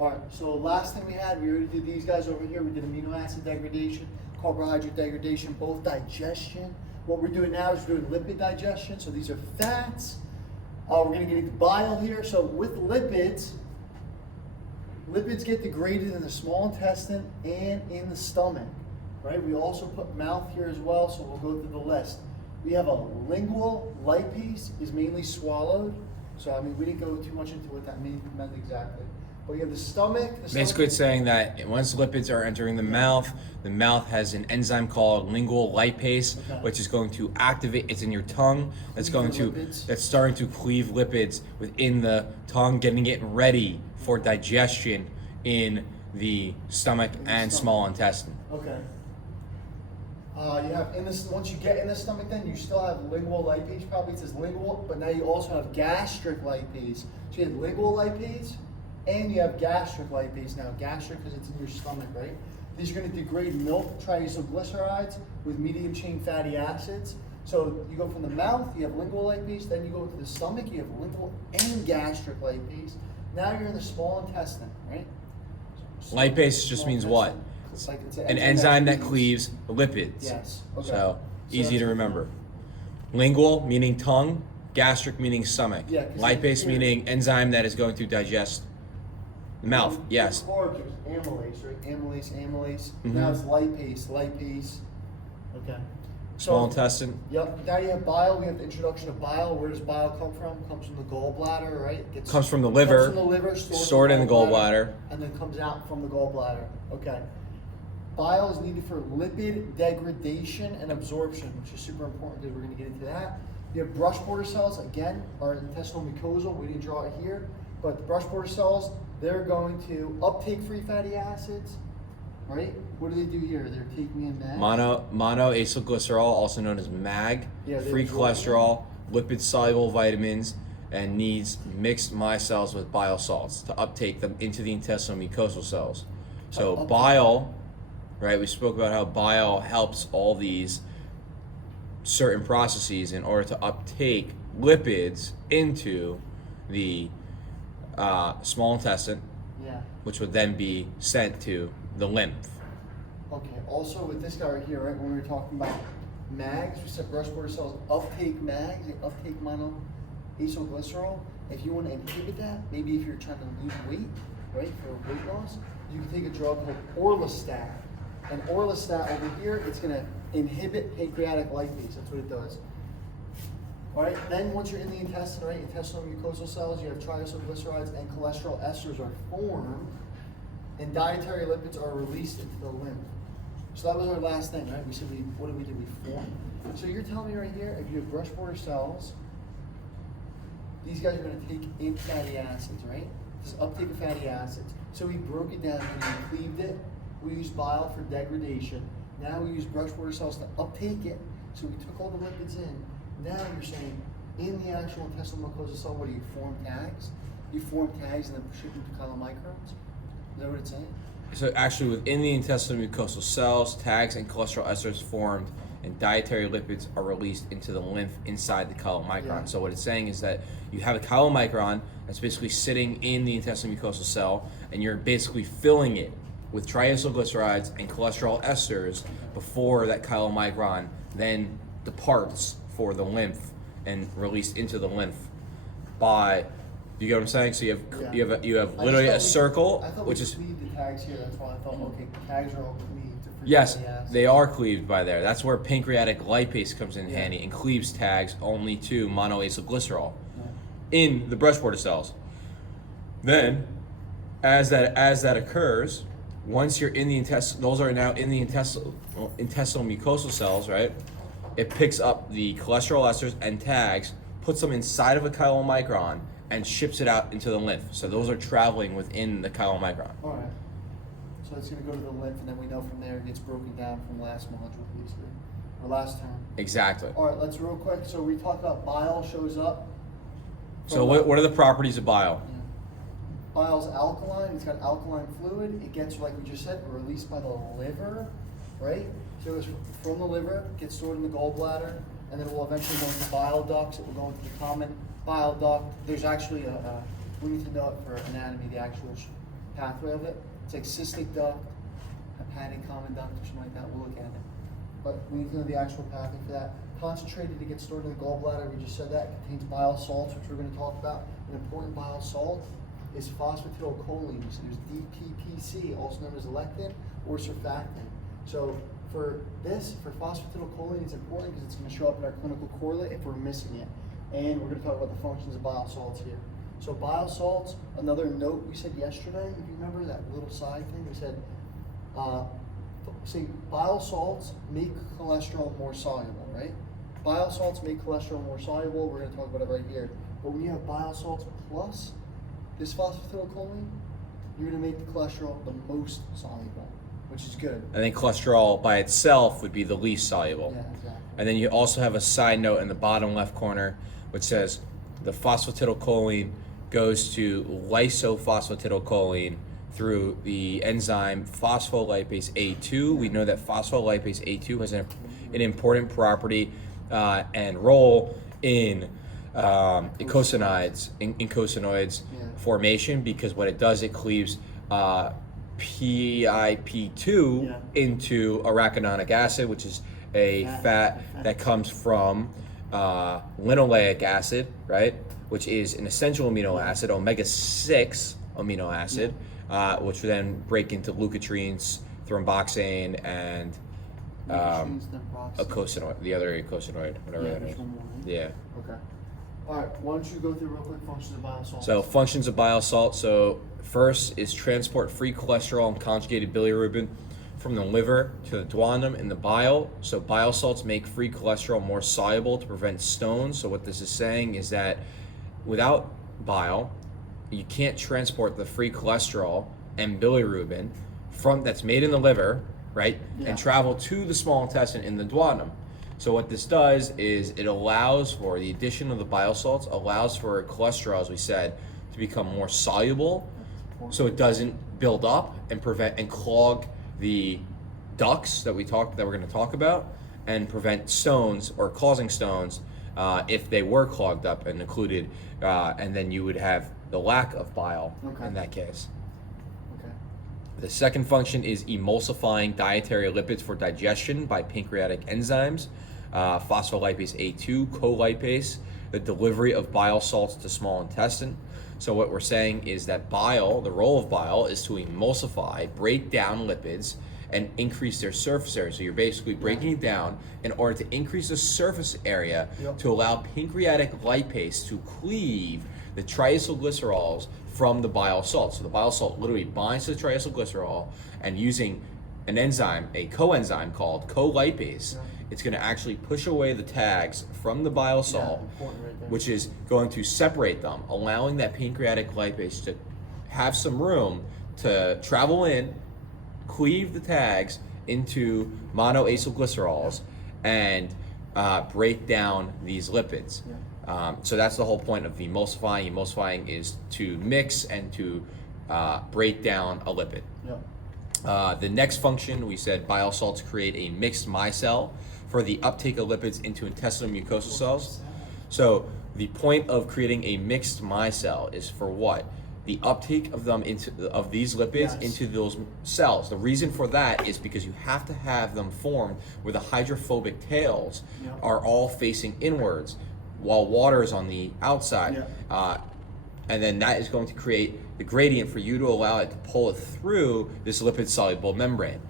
All right, so last thing we already did these guys over here. We did amino acid degradation, carbohydrate degradation, both digestion. What we're doing now is we're doing lipid digestion. So these are fats. We're going to get into bile here. So with lipids, lipids get degraded in the small intestine and in the stomach, right? We also put mouth here as well, so we'll go through the list. We have a lingual lipase is mainly swallowed. So I mean, we didn't go too much into what that meant exactly. But we have the stomach. Basically, it's saying that once lipids are entering the mouth has an enzyme called lingual lipase, which is going to activate. It's in your tongue. That's starting to cleave lipids within the tongue, getting it ready for digestion in the stomach and small intestine. Okay. You have once you get in the stomach, then you still have lingual lipase. Probably it says lingual, but now you also have gastric lipase. So you have lingual lipase. And you have gastric lipase now. Gastric because it's in your stomach, right? These are going to degrade milk triacylglycerides with medium chain fatty acids. So you go from the mouth, you have lingual lipase, then you go to the stomach, you have lingual and gastric lipase. Now you're in the small intestine, right? Lipase just means what? It's an enzyme that cleaves lipids. Yes. Okay. So easy to remember. Lingual meaning tongue, gastric meaning stomach. Yeah, lipase meaning enzyme that is going to digest the mouth. Yes. Before it was amylase, right? Amylase. Mm-hmm. Now it's lipase. Okay. Small intestine. Yep. Now you have bile. We have the introduction of bile. Where does bile come from? It comes from the gallbladder, right? Comes from the liver. Comes from the liver, stored in the gallbladder. And then comes out from the gallbladder. Okay. Bile is needed for lipid degradation and absorption, which is super important because we're going to get into that. You have brush border cells, again, are intestinal mucosal. We didn't draw it here. But the brush border cells, they're going to uptake free fatty acids, right? What do they do here? They're taking in MAG. Monoacylglycerol, also known as MAG, free cholesterol, lipid-soluble vitamins, and needs mixed micelles with bile salts to uptake them into the intestinal mucosal cells. So bile, right? We spoke about how bile helps all these certain processes in order to uptake lipids into the small intestine, which would then be sent to the lymph. Okay, also with this guy right here, right, when we were talking about MAGs, we said brush border cells uptake MAGs, they uptake monoacylglycerol. If you want to inhibit that, maybe if you're trying to lose weight, right, for weight loss, you can take a drug called orlistat. And orlistat over here, it's going to inhibit pancreatic lipase, that's what it does. All right, then once you're in the intestine, right, intestinal mucosal cells, you have triacylglycerides and cholesterol esters are formed, and dietary lipids are released into the lymph. So that was our last thing, right? We said what did we do? We formed. So you're telling me right here, if you have brush border cells, these guys are going to take in fatty acids, right? This uptake of fatty acids. So we broke it down and we cleaved it. We used bile for degradation. Now we use brush border cells to uptake it. So we took all the lipids in. Now you're saying in the actual intestinal mucosa cell, what do you form tags? You form tags and then ship them to chylomicrons? Is that what it's saying? So actually within the intestinal mucosal cells, tags and cholesterol esters formed and dietary lipids are released into the lymph inside the chylomicron. Yeah. So what it's saying is that you have a chylomicron that's basically sitting in the intestinal mucosal cell and you're basically filling it with triacylglycerides and cholesterol esters before that chylomicron then departs for the lymph and released into the lymph by, you get what I'm saying? So you have literally a circle, which is. I thought we cleaved the tags here. That's why I thought, okay, tags are all cleaved. Yes, they are cleaved by there. That's where pancreatic lipase comes in handy and cleaves tags only to monoacylglycerol in the brush border cells. Then, as that occurs, once you're in the intestine, those are now in the intestinal mucosal cells, right? It picks up the cholesterol esters and tags, puts them inside of a chylomicron, and ships it out into the lymph. So those are traveling within the chylomicron. All right. So it's going to go to the lymph, and then we know from there it gets broken down from last module, basically, or last term. Exactly. All right, let's real quick. So we talked about bile shows up. So what are the properties of bile? Yeah. Bile's alkaline. It's got alkaline fluid. It gets, like we just said, released by the liver, right? So it goes from the liver, gets stored in the gallbladder, and then it will eventually go into bile ducts. It will go into the common bile duct. There's actually we need to know it for anatomy, the actual pathway of it. It's like cystic duct, hepatic common duct, or something like that. We'll look at it. But we need to know the actual pathway for that. Concentrated to get stored in the gallbladder, we just said that, contains bile salts, which we're going to talk about. An important bile salt is phosphatidylcholine. So there's DPPC, also known as lectin or surfactant. So for this, for phosphatidylcholine, it's important because it's going to show up in our clinical correlate if we're missing it. And we're going to talk about the functions of bile salts here. So bile salts, another note we said yesterday, if you remember that little side thing, we said, bile salts make cholesterol more soluble, right? Bile salts make cholesterol more soluble. We're going to talk about it right here. But when you have bile salts plus this phosphatidylcholine, you're going to make the cholesterol the most soluble, which is good. And then cholesterol by itself would be the least soluble. Yeah, exactly. And then you also have a side note in the bottom left corner which says the phosphatidylcholine goes to lysophosphatidylcholine through the enzyme phospholipase A2. We know that phospholipase A2 has an important property and role in eicosanoids formation, because what it does, it cleaves PIP2 into arachidonic acid, which is a fat that comes from linoleic acid, right? Which is an essential amino acid, omega-6 amino acid, which would then break into leukotrienes, thromboxane, and eicosanoid, the other eicosanoid, whatever that is. Yeah. Okay. All right. Why don't you go through real quick functions of bile salts? So functions of bile salt. So first is transport free cholesterol and conjugated bilirubin from the liver to the duodenum in the bile. So bile salts make free cholesterol more soluble to prevent stones. So what this is saying is that without bile, you can't transport the free cholesterol and bilirubin from that's made in the liver, right, and travel to the small intestine in the duodenum. So what this does is it allows for the addition of the bile salts, allows for cholesterol, as we said, to become more soluble, so it doesn't build up and prevent and clog the ducts that we're going to talk about, and prevent stones or causing stones if they were clogged up and occluded, and then you would have the lack of bile in that case. The second function is emulsifying dietary lipids for digestion by pancreatic enzymes, phospholipase A2, colipase, the delivery of bile salts to small intestine. So what we're saying is that bile, the role of bile is to emulsify, break down lipids, and increase their surface area. So you're basically breaking it down in order to increase the surface area to allow pancreatic lipase to cleave the triacylglycerols from the bile salt. So the bile salt literally binds to the triacylglycerol, and using an enzyme, a coenzyme called colipase, it's going to actually push away the tags from the bile salt, which is going to separate them, allowing that pancreatic lipase to have some room to travel in, cleave the tags into monoacylglycerols, and break down these lipids. So that's the whole point of emulsifying. Emulsifying is to mix and to break down a lipid. The next function, we said bile salts create a mixed micelle for the uptake of lipids into intestinal mucosal cells. So the point of creating a mixed micelle is for what? The uptake of them of these lipids into those cells. The reason for that is because you have to have them formed where the hydrophobic tails are all facing inwards, while water is on the outside. And then that is going to create the gradient for you to allow it to pull it through this lipid-soluble membrane.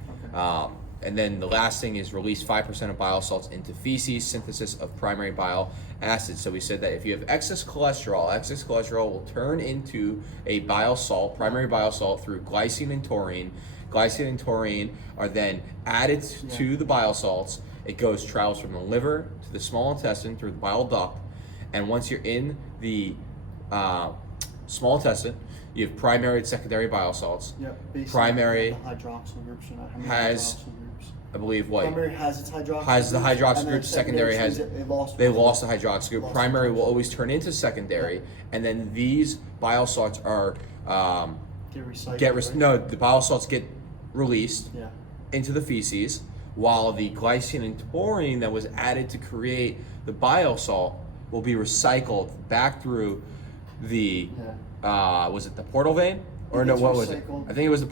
And then the last thing is release 5% of bile salts into feces, synthesis of primary bile acids. So we said that if you have excess cholesterol will turn into a bile salt, primary bile salt, through glycine and taurine. Glycine and taurine are then added to the bile salts. It travels from the liver to the small intestine through the bile duct. And once you're in the small intestine, you have primary and secondary bile salts. Primary hydroxyl groups. has, I believe, what? Primary has its hydroxyl has the hydroxyl group. group. Secondary has they lost the hydroxyl group. Primary will always turn into secondary, and then these bile salts are the bile salts get released into the feces, while the glycine and taurine that was added to create the bile salt will be recycled back through the was it the portal vein Or no, gets what was it? recycled. I think it was the